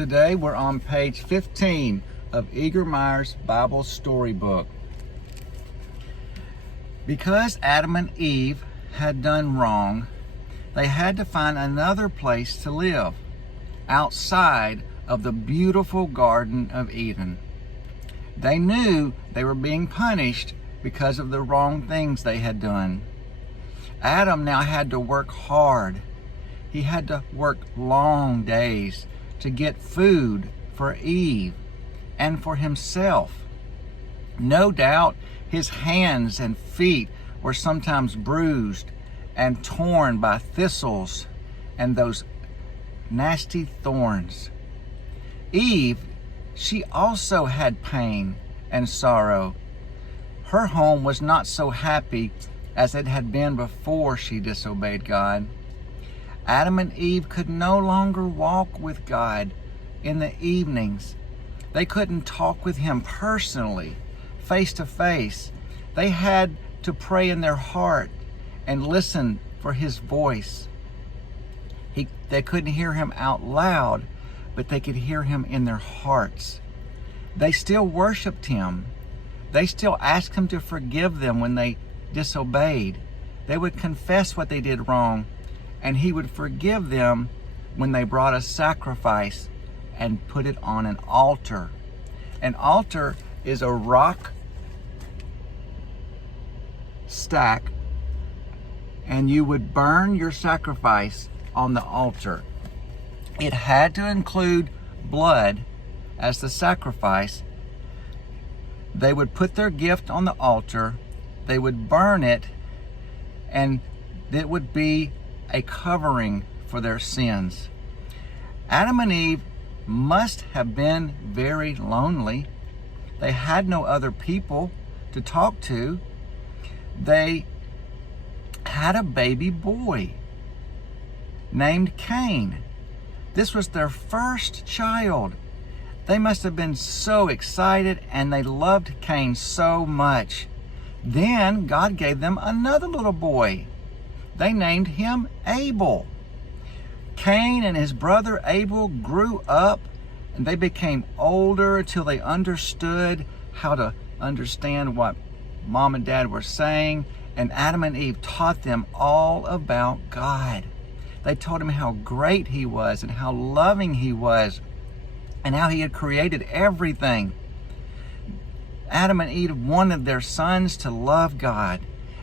Today we're on page 15 of Egermeier's Bible Storybook. Because Adam and Eve had done wrong, they had to find another place to live outside of the beautiful Garden of Eden. They knew they were being punished because of the wrong things they had done. Adam now had to work hard. He had to work long days to get food for Eve and for himself. No doubt his hands and feet were sometimes bruised and torn by thistles and those nasty thorns. Eve, she also had pain and sorrow. Her home was not so happy as it had been before she disobeyed God. Adam and Eve could no longer walk with God in the evenings. They couldn't talk with Him personally, face to face. They had to pray in their heart and listen for His voice. They couldn't hear Him out loud, but they could hear Him in their hearts. They still worshiped Him. They still asked Him to forgive them when they disobeyed. They would confess what they did wrong, and He would forgive them when they brought a sacrifice and put it on an altar. An altar is a rock stack, and you would burn your sacrifice on the altar. It had to include blood as the sacrifice. They would put their gift on the altar, they would burn it, and it would be a covering for their sins. Adam and Eve must have been very lonely. They had no other people to talk to. They had a baby boy named Cain. This was their first child. They must have been so excited, and they loved Cain so much. Then God gave them another little boy. They named him Abel. Cain and his brother Abel grew up, and they became older until they understood how to understand what Mom and Dad were saying, and Adam and Eve taught them all about God. They told him how great He was and how loving He was and how He had created everything. Adam and Eve wanted their sons to love God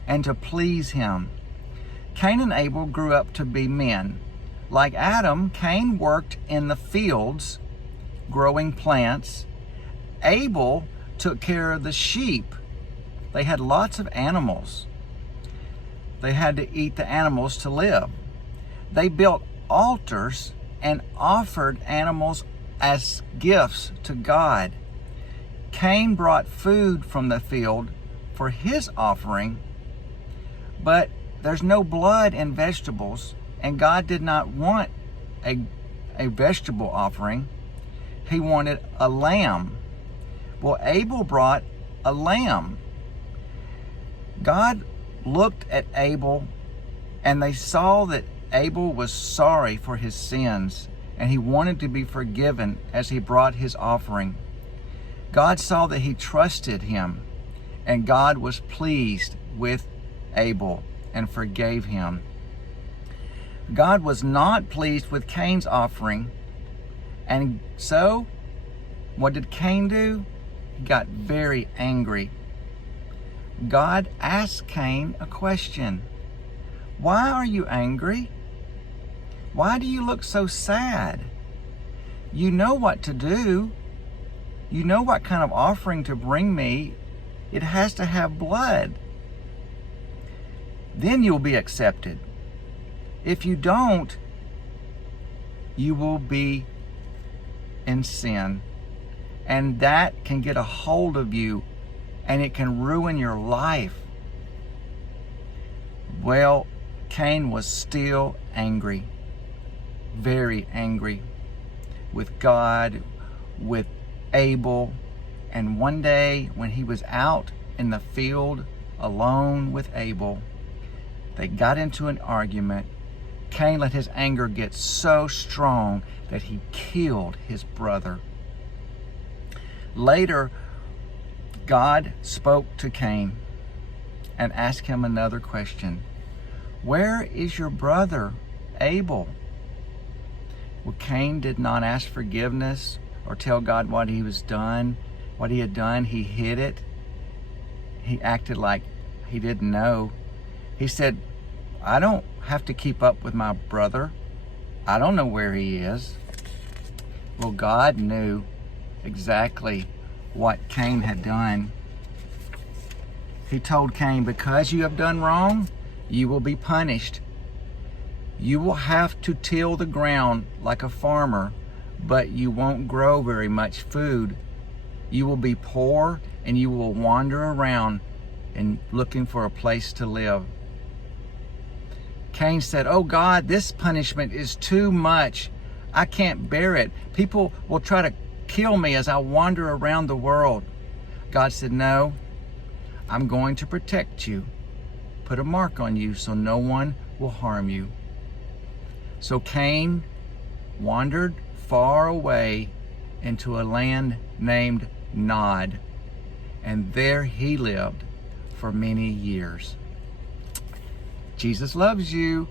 and to please Him. Cain and Abel grew up to be men. Like Adam, Cain worked in the fields, growing plants. Abel took care of the sheep. They had lots of animals. They had to eat the animals to live. They built altars and offered animals as gifts to God. Cain brought food from the field for his offering, but there's no blood in vegetables, and God did not want a vegetable offering. He wanted a lamb. Well, Abel brought a lamb. God looked at Abel, and they saw that Abel was sorry for his sins, and he wanted to be forgiven as he brought his offering. God saw that he trusted him, and God was pleased with Abel and forgave him. God was not pleased with Cain's offering, and so what did Cain do? He got very angry. God asked Cain a question. Why are you angry? Why do you look so sad? You know what to do. You know what kind of offering to bring me. It has to have blood. Then you'll be accepted. If you don't, you will be in sin. And that can get a hold of you, and it can ruin your life. Well, Cain was still angry, very angry with God, with Abel. And one day when he was out in the field alone with Abel, they got into an argument. Cain let his anger get so strong that he killed his brother. Later, God spoke to Cain and asked him another question. Where is your brother Abel? Well, Cain did not ask forgiveness or tell God what he had done. He hid it. He acted like he didn't know. He said, I don't have to keep up with my brother. I don't know where he is. Well, God knew exactly what Cain had done. He told Cain, because you have done wrong, you will be punished. You will have to till the ground like a farmer, but you won't grow very much food. You will be poor and you will wander around and looking for a place to live. Cain said, oh God, this punishment is too much. I can't bear it. People will try to kill me as I wander around the world. God said, no, I'm going to protect you. Put a mark on you so no one will harm you. So Cain wandered far away into a land named Nod, and there he lived for many years. Jesus loves you.